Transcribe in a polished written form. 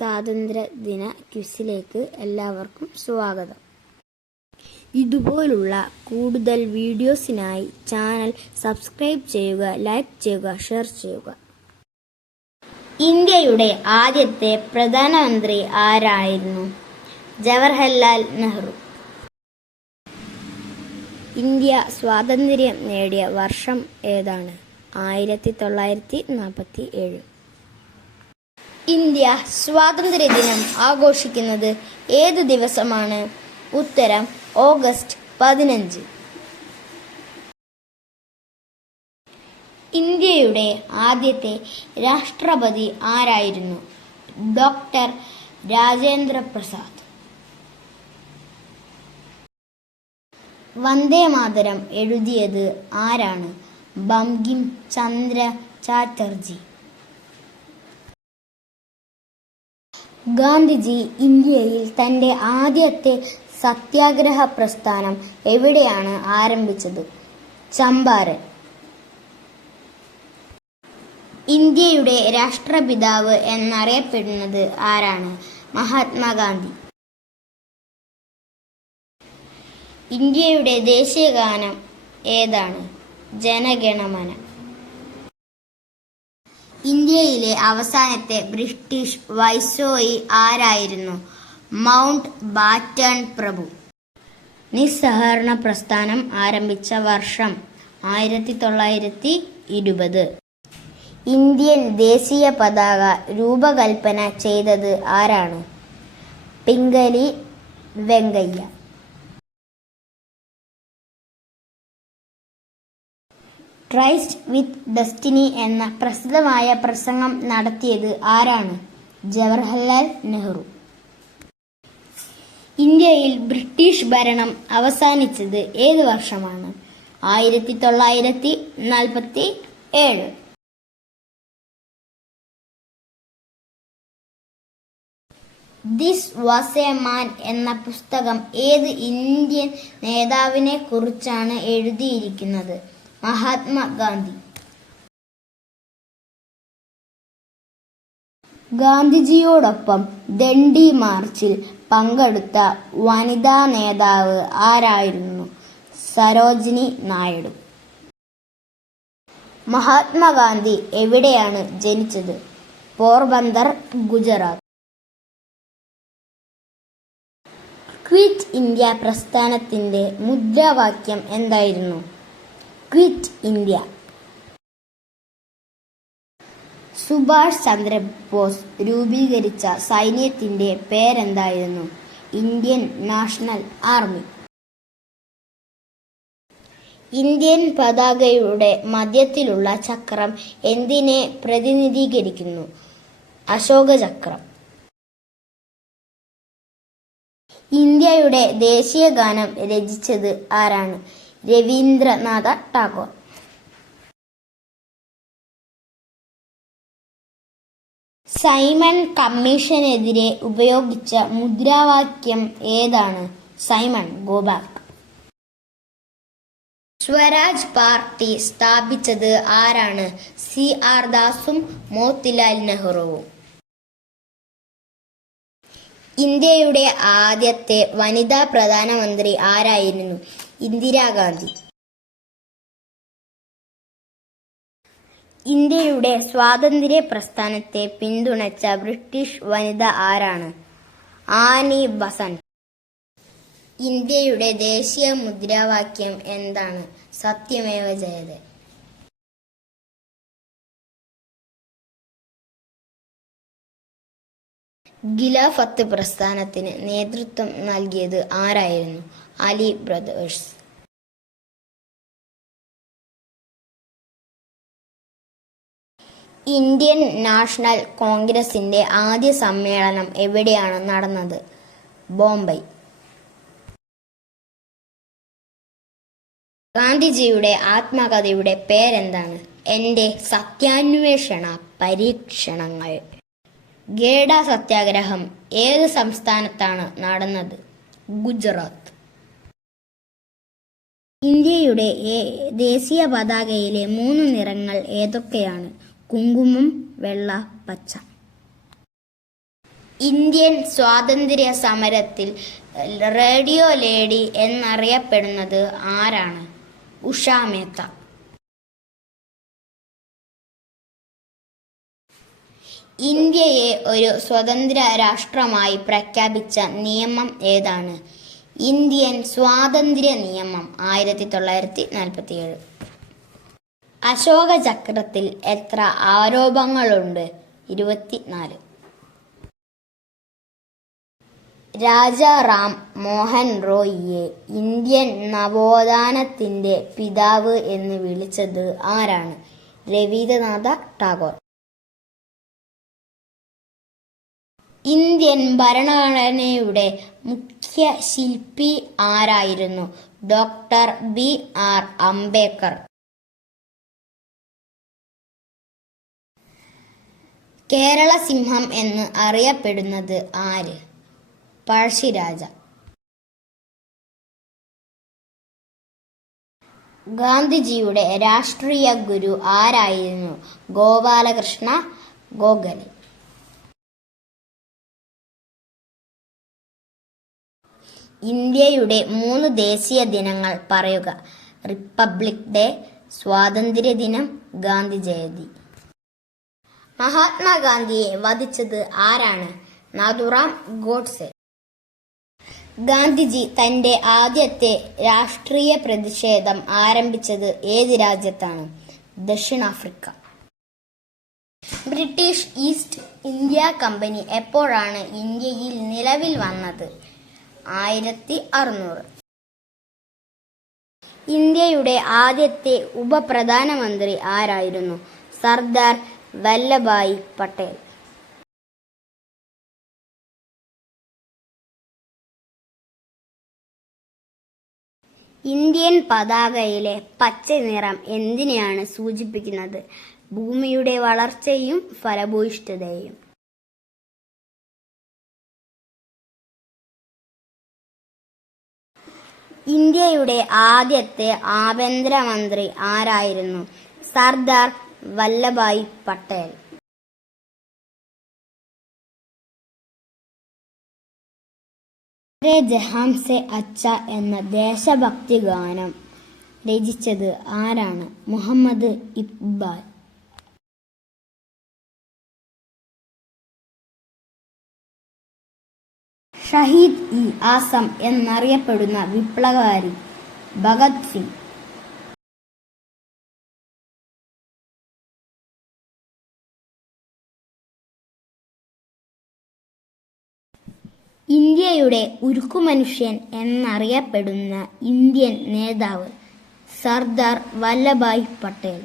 സ്വാതന്ത്ര്യദിന ക്വിസിലേക്ക് എല്ലാവർക്കും സ്വാഗതം. ഇതുപോലുള്ള കൂടുതൽ വീഡിയോസിനായി ചാനൽ സബ്സ്ക്രൈബ് ചെയ്യുക, ലൈക്ക് ചെയ്യുക, ഷെയർ ചെയ്യുക. ഇന്ത്യയുടെ ആദ്യത്തെ പ്രധാനമന്ത്രി ആരായിരുന്നു? ജവഹർലാൽ നെഹ്റു. ഇന്ത്യ സ്വാതന്ത്ര്യം നേടിയ വർഷം ഏതാണ്? 1947. ഇന്ത്യ സ്വാതന്ത്ര്യദിനം ആഘോഷിക്കുന്നത് ഏത് ദിവസമാണ്? ഉത്തരം ഓഗസ്റ്റ് 15. ഇന്ത്യയുടെ ആദ്യത്തെ രാഷ്ട്രപതി ആരായിരുന്നു? ഡോക്ടർ രാജേന്ദ്ര പ്രസാദ്. വന്ദേ മാതരം എഴുതിയത് ആരാണ്? ബങ്കിം ചന്ദ്ര ചാറ്റർജി. ഗാന്ധിജി ഇന്ത്യയിൽ തന്റെ ആദ്യത്തെ സത്യാഗ്രഹ പ്രസ്ഥാനം എവിടെയാണ് ആരംഭിച്ചത്? ചമ്പാരൻ. ഇന്ത്യയുടെ രാഷ്ട്രപിതാവ് എന്നറിയപ്പെടുന്നത് ആരാണ്? മഹാത്മാഗാന്ധി. ഇന്ത്യയുടെ ദേശീയഗാനം ഏതാണ്? ജനഗണമന. ഇന്ത്യയിലെ അവസാനത്തെ ബ്രിട്ടീഷ് വൈസ്രോയി ആരായിരുന്നു? മൗണ്ട് ബാറ്റൺ പ്രഭു. നിസ്സഹകരണ പ്രസ്ഥാനം ആരംഭിച്ച വർഷം 1920. ഇന്ത്യൻ ദേശീയ പതാക രൂപകൽപ്പന ചെയ്തത് ആരാണ്? പിംഗലി വെങ്കയ്യ. ട്രൈസ്റ്റ് വിത്ത് ഡെസ്റ്റിനി എന്ന പ്രസിദ്ധമായ പ്രസംഗം നടത്തിയത് ആരാണ്? ജവഹർലാൽ നെഹ്റു. ഇന്ത്യയിൽ ബ്രിട്ടീഷ് ഭരണം അവസാനിച്ചത് ഏത് വർഷമാണ്? 1947. ദിസ് വാസ് എ മാൻ എന്ന പുസ്തകം ഏത് ഇന്ത്യൻ നേതാവിനെ കുറിച്ചാണ് എഴുതിയിരിക്കുന്നത്? മഹാത്മാഗാന്ധി. ഗാന്ധിജിയോടൊപ്പം ദണ്ഡി മാർച്ചിൽ പങ്കെടുത്ത വനിതാ നേതാവ് ആരായിരുന്നു? സരോജിനി നായിഡു. മഹാത്മാഗാന്ധി എവിടെയാണ് ജനിച്ചത്? പോർബന്ദർ, ഗുജറാത്ത്. ക്വിറ്റ് ഇന്ത്യ പ്രസ്ഥാനത്തിന്റെ മുദ്രാവാക്യം എന്തായിരുന്നു? Quit India. സുഭാഷ് ചന്ദ്രബോസ് രൂപീകരിച്ച സൈന്യത്തിന്റെ പേരെന്തായിരുന്നു? Indian national army. ഇന്ത്യൻ പതാകയുടെ മധ്യത്തിലുള്ള ചക്രം എന്തിനെ പ്രതിനിധീകരിക്കുന്നു? അശോക ചക്രം. ഇന്ത്യയുടെ ദേശീയ ഗാനം രചിച്ചത് ആരാണ്? രവീന്ദ്രനാഥ ടാഗോർ. സൈമൺ കമ്മീഷനെതിരെ ഉപയോഗിച്ച മുദ്രാവാക്യം ഏതാണ്? Simon go back. Swaraj party സ്ഥാപിച്ചത് ആരാണ്? CR ദാസും മോത്തിലാൽ നെഹ്റുവും. ഇന്ത്യയുടെ ആദ്യത്തെ വനിതാ പ്രധാനമന്ത്രി ആരായിരുന്നു? ഇന്ദിരാഗാന്ധി. ഇന്ത്യയുടെ സ്വാതന്ത്ര്യ പ്രസ്ഥാനത്തെ പിന്തുണച്ച ബ്രിട്ടീഷ് വനിത ആരാണ്? Annie Besant. ഇന്ത്യയുടെ ദേശീയ മുദ്രാവാക്യം എന്താണ്? സത്യമേവ ജയതേ. ഖിലാഫത്ത് പ്രസ്ഥാനത്തിന് നേതൃത്വം നൽകിയത് ആരായിരുന്നു? അലി ബ്രദേഴ്സ്. ഇന്ത്യൻ നാഷണൽ കോൺഗ്രസിന്റെ ആദ്യ സമ്മേളനം എവിടെയാണ് നടന്നത്? ബോംബെ. ഗാന്ധിജിയുടെ ആത്മകഥയുടെ പേരെന്താണ്? എന്റെ സത്യാന്വേഷണ പരീക്ഷണങ്ങൾ. ഗേഡ സത്യാഗ്രഹം ഏത് സംസ്ഥാനത്താണ് നടന്നത്? ഗുജറാത്ത്. ഇന്ത്യയുടെ ദേശീയ പതാകയിലെ 3 നിറങ്ങൾ ഏതൊക്കെയാണ്? കുങ്കുമം, വെള്ള, പച്ച. ഇന്ത്യൻ സ്വാതന്ത്ര്യ സമരത്തിൽ റേഡിയോ ലേഡി എന്നറിയപ്പെടുന്നത് ആരാണ്? ഉഷ മേത്ത. ഇന്ത്യയെ ഒരു സ്വതന്ത്ര രാഷ്ട്രമായി പ്രഖ്യാപിച്ച നിയമം ഏതാണ്? ഇന്ത്യൻ സ്വാതന്ത്ര്യ നിയമം 1947. അശോക ചക്രത്തിൽ എത്ര ആരോപങ്ങളുണ്ട്? 24. രാജാ റാം മോഹൻ റോയിയെ ഇന്ത്യൻ നവോത്ഥാനത്തിന്റെ പിതാവ് എന്ന് വിളിച്ചത് ആരാണ്? രവീന്ദ്രനാഥ ടാഗോർ. ഇന്ത്യൻ ഭരണഘടനയുടെ മുഖ്യ ശില്പി ആരായിരുന്നു? Doctor BR Ambedkar. കേരള സിംഹം എന്ന് അറിയപ്പെടുന്നത് ആര്? പഴശ്ശിരാജ. ഗാന്ധിജിയുടെ രാഷ്ട്രീയ ഗുരു ആരായിരുന്നു? ഗോപാലകൃഷ്ണ ഗോഖലെ. ഇന്ത്യയുടെ 3 ദേശീയ ദിനങ്ങൾ പറയുക. റിപ്പബ്ലിക് ഡേ, സ്വാതന്ത്ര്യദിനം, ഗാന്ധി ജയന്തി. മഹാത്മാഗാന്ധിയെ വധിച്ചത് ആരാണ്? നാഥുറാം ഗോഡ്സെ. ഗാന്ധിജി തന്റെ ആദ്യത്തെ രാഷ്ട്രീയ പ്രതിഷേധം ആരംഭിച്ചത് ഏത് രാജ്യത്താണ്? ദക്ഷിണാഫ്രിക്ക. ബ്രിട്ടീഷ് ഈസ്റ്റ് ഇന്ത്യ കമ്പനി എപ്പോഴാണ് ഇന്ത്യയിൽ നിലവിൽ വന്നത്? 1600. ഇന്ത്യയുടെ ആദ്യത്തെ ഉപപ്രധാനമന്ത്രി ആരായിരുന്നു? സർദാർ വല്ലഭായ് പട്ടേൽ. ഇന്ത്യൻ പതാകയിലെ പച്ച നിറം എന്തിനെയാണ് സൂചിപ്പിക്കുന്നത്? ഭൂമിയുടെ വളർച്ചയും ഫലഭൂയിഷ്ഠതയും. ഇന്ത്യയുടെ ആദ്യത്തെ ആഭ്യന്തരമന്ത്രി ആരായിരുന്നു? സർദാർ വല്ലഭായ് പട്ടേൽ. മേരെ ജഹാൻ സെ അച്ഛ എന്ന ദേശഭക്തി ഗാനം രചിച്ചത് ആരാണ്? മുഹമ്മദ് ഇഖ്ബാൽ. ഷഹീദ് ഇ ആസം എന്നറിയപ്പെടുന്ന വിപ്ലവകാരി ഭഗത് സിംഗ്. ഇന്ത്യയുടെ ഉരുക്കുമനുഷ്യൻ എന്നറിയപ്പെടുന്ന ഇന്ത്യൻ നേതാവ്? സർദാർ വല്ലഭായ് പട്ടേൽ.